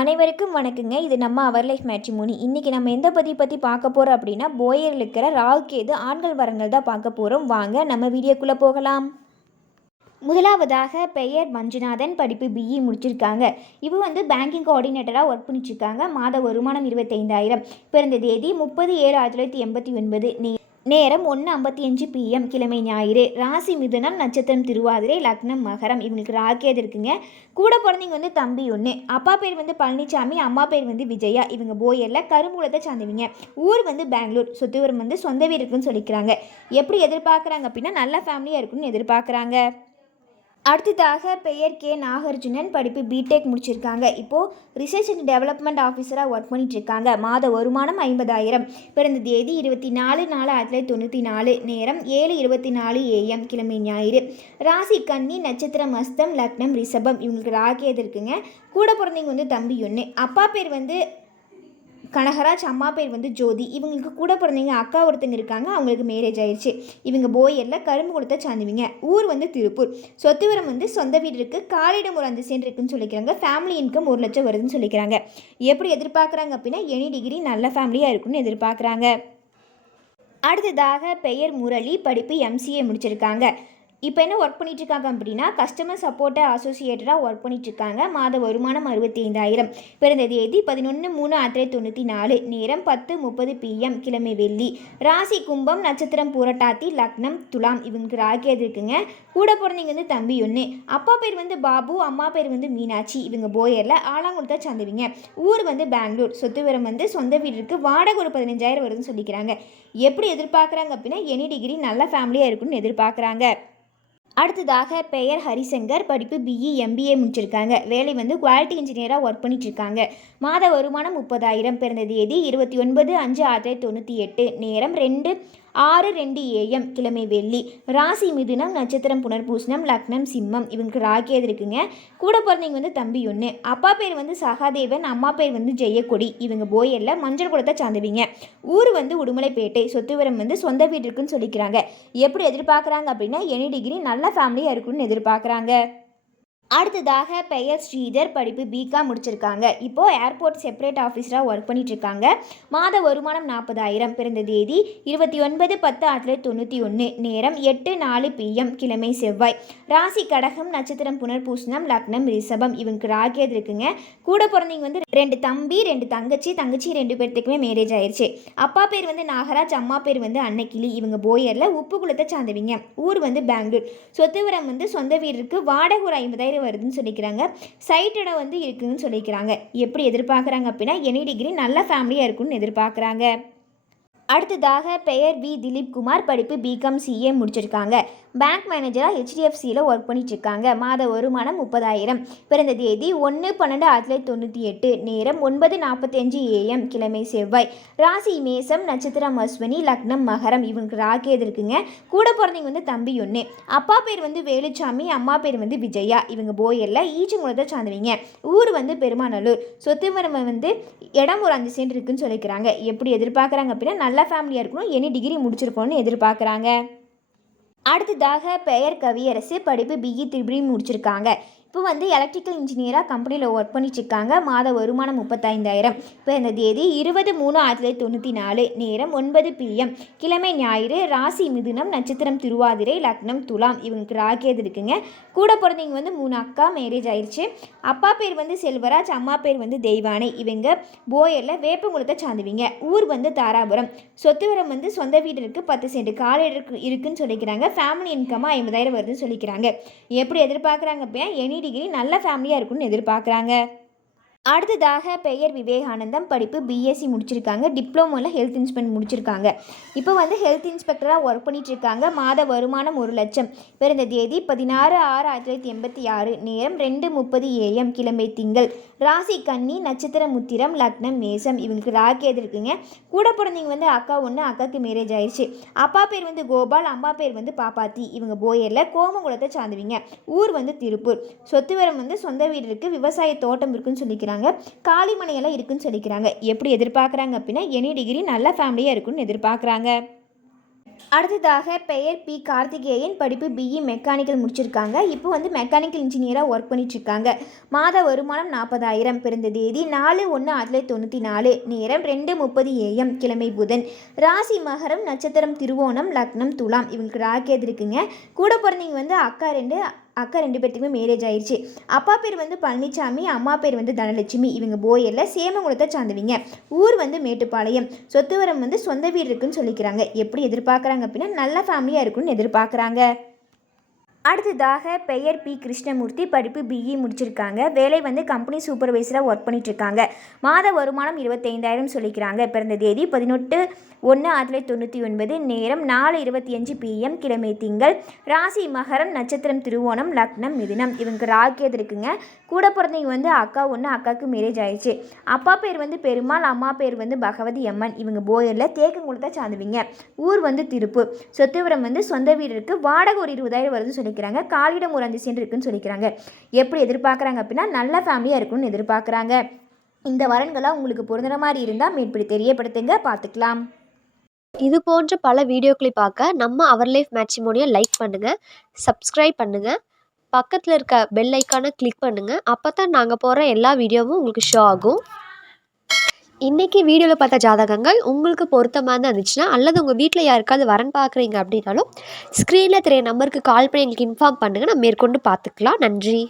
அனைவருக்கும் வணக்கங்க. இது நம்ம அவர் லைஃப் மேட்ரிமோனி. இன்றைக்கி நம்ம எந்த பற்றி பார்க்க போகிறோம் அப்படின்னா, போயரில் இருக்கிற ராகுகேது ஆண்கள் வரங்கள் தான் பார்க்க போகிறோம். வாங்க நம்ம வீடியோக்குள்ளே போகலாம். முதலாவதாக பெயர் மஞ்சுநாதன், படிப்பு பிஇ முடிச்சிருக்காங்க. இப்போ பேங்கிங் கோஆர்டினேட்டராக ஒர்க் பண்ணிட்டுருக்காங்க. மாத வருமானம் 25,000. பிறந்த தேதி 30/7/1989. நேரம் 1:55 PM, கிழமை ஞாயிறு. ராசி மிதுனம், நட்சத்திரம் திருவாதிரை, லக்னம் மகரம். இவங்களுக்கு ராகேது இருக்குங்க. கூட பிறந்தவங்க தம்பி ஒன்று. அப்பா பேர் பழனிசாமி, அம்மா பேர் விஜயா. இவங்க போயரில் கரும்புலத்தை சார்ந்தவங்க. ஊர் பெங்களூர். சொத்து வரம் சொந்த வீடு இருக்குன்னு சொல்லிக்கிறாங்க. எப்படி எதிர்பார்க்குறாங்க அப்படின்னா, நல்ல ஃபேமிலியாக இருக்குன்னு எதிர்பார்க்குறாங்க. அடுத்ததாக பெயர் கே நாகார்ஜுனன், படிப்பு பிடெக் முடிச்சிருக்காங்க. இப்போது ரிசர்ச் அண்ட் டெவலப்மெண்ட் ஆஃபீஸராக ஒர்க் பண்ணிட்டுருக்காங்க. மாத வருமானம் 50,000. பிறந்த தேதி 24/4/1994. நேரம் 7:24 AM, கிழமை ஞாயிறு. ராசி கன்னி, நட்சத்திரம் அஸ்தம், லக்னம் ரிஷபம். இவங்களுக்கு ராகேது இருக்குங்க. கூட பிறந்தவங்க தம்பி ஒன்று. அப்பா பேர் கனகராஜ், அம்மா பேர் ஜோதி. இவங்களுக்கு கூட பிறந்தவங்க அக்கா ஒருத்தங்க இருக்காங்க. அவங்களுக்கு மேரேஜ் ஆயிடுச்சு. இவங்க போயரில் கரும்பு கொடுத்த சார்ந்தவங்க. ஊர் திருப்பூர். சொத்து வரம் சொந்த வீடு இருக்குது. காலிடம் ஒரு 5 சென்ட் இருக்குன்னு சொல்லிக்கிறாங்க. ஃபேமிலி இன்கம் 1 லட்சம் வருதுன்னு சொல்லிக்கிறாங்க. எப்படி எதிர்பார்க்குறாங்க அப்படின்னா, எனி டிகிரி நல்ல ஃபேமிலியாக இருக்குன்னு எதிர்பார்க்குறாங்க. அடுத்ததாக பெயர் முரளி, படிப்பு MCA முடிச்சிருக்காங்க. இப்போ என்ன ஒர்க் பண்ணிகிட்ருக்காங்க அப்படின்னா, கஸ்டமர் சப்போர்ட்டை அசோசியேட்டராக ஒர்க் பண்ணிகிட்ருக்காங்க. மாத வருமானம் 65,000. பிறந்த தேதி 11/3/1994. நேரம் 10:30 PM, கிழமை வெள்ளி. ராசி கும்பம், நட்சத்திரம் பூரட்டாத்தி, லக்னம் துலாம். இவங்களுக்கு ராகேது இருக்குங்க. கூட பிறந்தவங்க தம்பி ஒன்று. அப்பா பேர் பாபு, அம்மா பேர் மீனாட்சி. இவங்க போயரில் ஆலாங்குளத்தை சார்ந்தவங்க. ஊர் பெங்களூர். சொத்து வரம் சொந்த வீடு இருக்குது. வாடகை ஒரு 15,000 வருதுன்னு சொல்லிக்கிறாங்க. எப்படி எதிர்பார்க்குறாங்க அப்படின்னா, எனி டிகிரி நல்ல ஃபேமிலியாக இருக்குன்னு எதிர்பார்க்குறாங்க. அடுத்ததாக பெயர் ஹரிசங்கர், படிப்பு பிஇ MBA முடிச்சிருக்காங்க. வேலை குவாலிட்டி இன்ஜினியராக ஒர்க் பண்ணிட்டுருக்காங்க. மாத வருமானம் 30,000. பிறந்த தேதி 29/6/1998. நேரம் 2:06 AM, கிழமை வெள்ளி. ராசி மிதுனம், நட்சத்திரம் புனர்பூசணம், லக்னம் சிம்மம். இவங்களுக்கு ராகேது இருக்குங்க. கூட பிறந்தவங்க தம்பி ஒன்று. அப்பா பேர் சகாதேவன், அம்மா பேர் ஜெயக்கொடி. இவங்க போயரில் மஞ்சள் குளத்தை சார்ந்தவங்க. ஊர் உடுமலைப்பேட்டை. சொத்து வரம் சொந்த வீடு இருக்குன்னு சொல்லிக்கிறாங்க. எப்படி எதிர்பார்க்குறாங்க அப்படின்னா, எனி டிகிரி நல்ல ஃபேமிலியாக இருக்குன்னு எதிர்பார்க்குறாங்க. அடுத்ததாக பெயர் ஸ்ரீதர், படிப்பு பிகாம் முடிச்சிருக்காங்க. இப்போது ஏர்போர்ட் செப்பரேட் ஆஃபீஸராக ஒர்க் பண்ணிட்டுருக்காங்க. மாத வருமானம் 40,000. பிறந்த தேதி 29/10/1991. நேரம் 8:04 PM, கிழமை செவ்வாய். ராசி கடகம், நட்சத்திரம் புனர்பூசணம், லக்னம் ரிஷபம். இவங்களுக்கு ராகேது இருக்குங்க. கூட பிறந்தவங்க 2 தம்பி 2 தங்கச்சி. 2 பேர்த்துக்குமே மேரேஜ் ஆயிடுச்சு. அப்பா பேர் நாகராஜ், அம்மா பேர் அன்னைக்கிளி. இவங்க போயரில் உப்பு குளத்தை சார்ந்தவங்க. ஊர் பெங்களூர். சொத்து வரம் சொந்த வீடு இருக்குது. வாடகை ஒரு 50,000 வருதுன்னு சொல்லிக்கிறாங்க. சைட் இடம் இருக்குதுன்னு சொல்லிக்கிறாங்க. எப்படி எதிர்பார்க்குறாங்க அப்படின்னா, எனி டிகிரி நல்ல ஃபேமிலியாக இருக்குன்னு எதிர்பார்க்குறாங்க. அடுத்ததாக பெயர் வி திலீப் குமார், படிப்பு பிகாம் CA முடிச்சிருக்காங்க. பேங்க் மேனேஜராக HDFCயில் ஒர்க் பண்ணிட்டுருக்காங்க. மாத வருமானம் 30,000. பிறந்த தேதி 1/12/1998. நேரம் 9:45 AM, கிழமை செவ்வாய். ராசி மேசம், நட்சத்திரம் அஸ்வினி, லக்னம் மகரம். இவங்களுக்கு ராகேது இருக்குங்க. கூட பிறந்தவங்க தம்பி ஒன்று. அப்பா பேர் வேலுச்சாமி, அம்மா பேர் விஜயா. இவங்க போயரில் ஈச்சங்குளத்தை சார்ந்தவங்க. ஊர் பெருமாநல்லூர். சொத்து வரம் இடம் ஒரு 5 சென்ட் இருக்குன்னு சொல்லிக்கிறாங்க. எப்படி எதிர்பார்க்குறாங்க அப்படின்னா, நல்ல ஃபேமிலியாக இருக்கணும், எனி டிகிரி முடிச்சிருக்கணும்னு எதிர்பார்க்குறாங்க. அடுத்ததாக பெயர் கவியரசு, படிப்பு BE BBA முடிச்சிருக்காங்க. இப்போ எலக்ட்ரிக்கல் இன்ஜினியராக கம்பெனியில் ஒர்க் பண்ணிட்டுருக்காங்க. மாத வருமானம் 35,000. பிறந்த தேதி 20/3/1994. நேரம் 9 PM, கிழமை ஞாயிறு. ராசி மிதுனம், நட்சத்திரம் திருவாதிரை, லக்னம் துலாம். இவங்களுக்கு ராகேது இருக்குங்க. கூட பிறந்தவங்க 3 அக்கா, மேரேஜ் ஆயிடுச்சு. அப்பா பேர் செல்வராஜ், அம்மா பேர் தெய்வானை. இவங்க போயரில் வேப்பங்குளத்தை சார்ந்தவங்க. ஊர் தாராபுரம். சொத்து வரம் சொந்த வீடு இருக்குது. 10 சென்ட் காலேஜ் இருக்குன்னு சொல்லிக்கிறாங்க. ஃபேமிலி இன்கமாக 50,000 வருதுன்னு சொல்லிக்கிறாங்க. எப்படி எதிர்பார்க்குறாங்க அப்படின்னா, எனி டிகிரி நல்ல ஃபேமிலியாக இருக்குன்னு எதிர்பார்க்குறாங்க. அடுத்ததாக பெயர் விவேகானந்தம், படிப்பு BSc முடிச்சிருக்காங்க. டிப்ளமோவில் ஹெல்த் இன்ஸ்பெக்டர் முடிச்சிருக்காங்க. இப்போ ஹெல்த் இன்ஸ்பெக்டராக ஒர்க் பண்ணிட்டுருக்காங்க. மாத வருமானம் 1 லட்சம். பிறந்த தேதி 16/6/1986. நேரம் 2:30 AM, கிழமை திங்கள். ராசி கன்னி, நட்சத்திரம் உத்திரம், லக்னம் மேசம். இவங்களுக்கு ராகேது இருக்குங்க. கூட பிறந்தவங்க அக்கா ஒன்று. அக்காவுக்கு மேரேஜ் ஆயிடுச்சு. அப்பா பேர் கோபால், அம்மா பேர் பாப்பாத்தி. இவங்க போயரில் கோமங்குளத்தை சார்ந்தவங்க. ஊர் திருப்பூர். சொத்து வரம் சொந்த வீடு இருக்குது. விவசாய தோட்டம் இருக்குன்னு சொல்லிக்கிறாங்க. காலிமனையெல்லாம் இருக்குன்னு சொல்லிக்கிறாங்க. எப்படி எதிர்பார்க்குறாங்க அப்படின்னா, எனி டிகிரி நல்ல ஃபேமிலியாக இருக்குன்னு எதிர்பார்க்குறாங்க. அடுத்ததாக பெயர் பி கார்த்திகேயன், படிப்பு பிஇ மெக்கானிக்கல் முடிச்சிருக்காங்க. இப்போ வந்து மெக்கானிக்கல் இன்ஜினியராக ஒர்க் பண்ணிட்டுருக்காங்க. மாத வருமானம் 40,000. பிறந்த தேதி 4/1/1994. நேரம் 2:30 AM. கிழமை புதன். ராசி மகரம், நட்சத்திரம் திருவோணம், லக்னம் துலாம். இவங்களுக்கு ராகேது இருக்குங்க. கூட பிறந்தவங்க வந்து அக்கா ரெண்டு பேர்த்துக்குமே மேரேஜ் ஆயிடுச்சு. அப்பா பேர் வந்து பழனிசாமி, அம்மா பேர் வந்து தனலட்சுமி. இவங்க போயரில் சேமங்குளத்தை சார்ந்தவங்க. ஊர் வந்து மேட்டுப்பாளையம். சொத்து வரம் வந்து சொந்த வீடு இருக்குன்னு சொல்லிக்கிறாங்க. எப்படி எதிர்பார்க்குறாங்க அப்படின்னா நல்ல ஃபேமிலியாக இருக்குன்னு எதிர்பார்க்குறாங்க. அடுத்ததாக பெயர் பி கிருஷ்ணமூர்த்தி, படிப்பு பிஇ முடிச்சிருக்காங்க. வேலை வந்து கம்பெனி சூப்பர்வைசராக ஒர்க் பண்ணிட்டுருக்காங்க. மாத வருமானம் 25,000 சொல்லிக்கிறாங்க. பிறந்த தேதி 18/1/1999. நேரம் 4:25 PM. கிழமை திங்கள். ராசி மகரம், நட்சத்திரம் திருவோணம், லக்னம் மிதுனம். இவங்க ராகேது இருக்குங்க. கூட பிறந்தவங்க வந்து அக்கா ஒன்று, அக்காவுக்கு மேரேஜ் ஆயிடுச்சு. அப்பா பேர் வந்து பெருமாள், அம்மா பேர் வந்து பகவதி அம்மன். இவங்க போயரில் தேக்கங்குளத்தை சார்ந்துவீங்க. ஊர் வந்து திருப்பூர். சொத்துவரம் வந்து சொந்த வீடு இருக்குது. வாடகை ஒரு 20,000 வருதுன்னு சொல்லிக்கிறாங்க. காலிடம் ஒரு 5 சென்ட் இருக்குன்னு சொல்லிக்கிறாங்க. எப்படி எதிர்பார்க்குறாங்க அப்படின்னா நல்ல ஃபேமிலியாக இருக்குன்னு எதிர்பார்க்குறாங்க. இந்த வரன்களாக உங்களுக்கு பொருந்துற மாதிரி இருந்தால் மேற்படி தெரியப்படுத்துங்க, பார்த்துக்கலாம். இது போன்ற பல வீடியோக்களை பார்க்க நம்ம அவர் லைஃப் மேட்ரிமோனியை லைக் பண்ணுங்கள், சப்ஸ்கிரைப் பண்ணுங்கள், பக்கத்தில் இருக்க பெல் ஐக்கானை கிளிக் பண்ணுங்கள். அப்போ தான் நாங்கள் போடுற எல்லா வீடியோவும் உங்களுக்கு ஷோ ஆகும். இன்றைக்கி வீடியோவில் பார்த்த ஜாதகங்கள் உங்களுக்கு பொருத்தமாக இருந்துச்சுன்னா, அல்லது உங்கள் வீட்டில் யாருக்காவது வரன் பார்க்குறீங்க அப்படின்னாலும் ஸ்க்ரீனில் தெரிய நம்பருக்கு கால் பண்ணி எங்களுக்கு இன்ஃபார்ம் பண்ணுங்கள். நம்ம மேற்கொண்டு பார்த்துக்கலாம். நன்றி.